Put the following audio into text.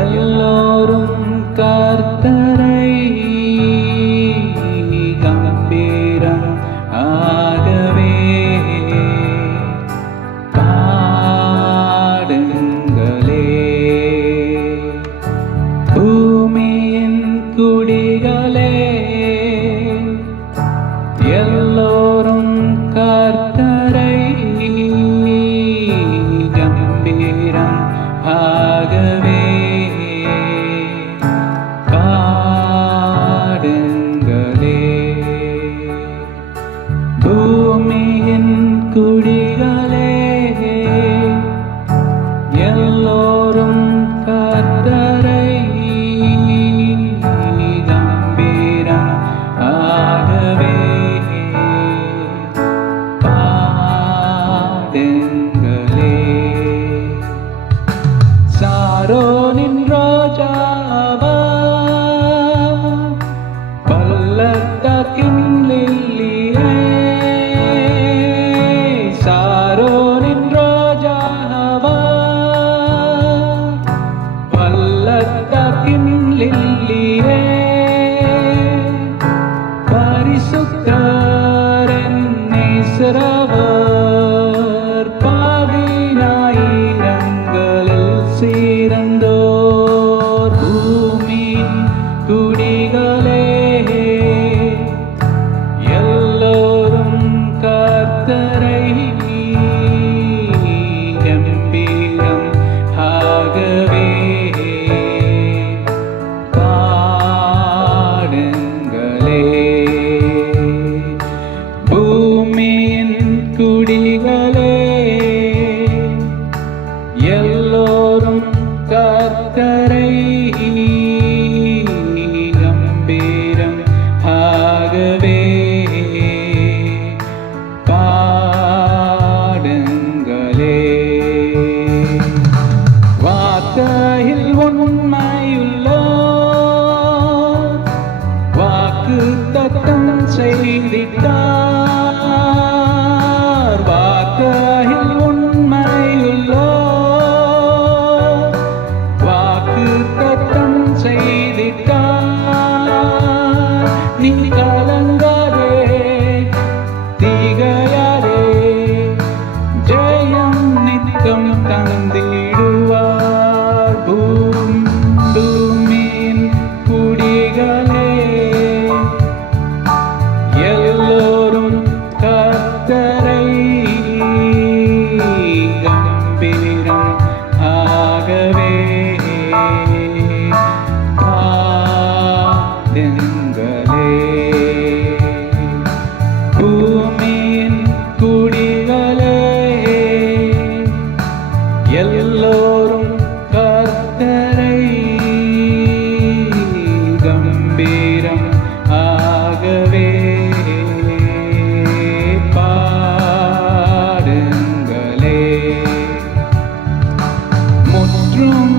எல்லோரும் கர்த்தரை கம்பீரம் ஆகவே பாடுங்களே. பூமியின் குடிகளே எல்லோரும் கர்த்தரை கம்பீரம் ஆகவே பாடுங்களே. பூமியின் குடிகளே எல்லோரும் கர்த்தரை கம்பீரம் ஆகவே பாடுங்களே. சாரோனின் ரோஜாவா பள்ளத்தாக்கின் லில்லியே, சாரோனின் ரோஜாவா பள்ளத்தாக்கின் லில்லியே, பரிசுத்தர் நேசரவர் பாவினாயிரங்களில் சிறந்தோர். பூமியின் குடிகளே எல்லோரும் கர்த்தரை கம்பீரம் ஆகவே பாடுங்களே. பூமியின் குடிகளே எல்லோரும் கர்த்தரை கம்பீரம் ஆகவே பாடுங்களே. வார்த்தையில் உண்மையுள்ளோர் வாக்குத்தத்தம் செய்திட்டார். வார்த்தையில் உண்மையுள்ளோர் வாக்குத்தத்தம் செய்திட்டார். நீ கலங்காதே திகையாதே, ஜெயம் நித்தம் தந்திடுவார். பூமியின் குடிகளே எல்லோரும் கர்த்தரை கம்பீரம் ஆகவே பாடுங்களே. பூமியின் குடிகளே எல்லோரும் கர்த்தரை கம்பீரம் ஆகவே பாடுங்களே. முற்றும்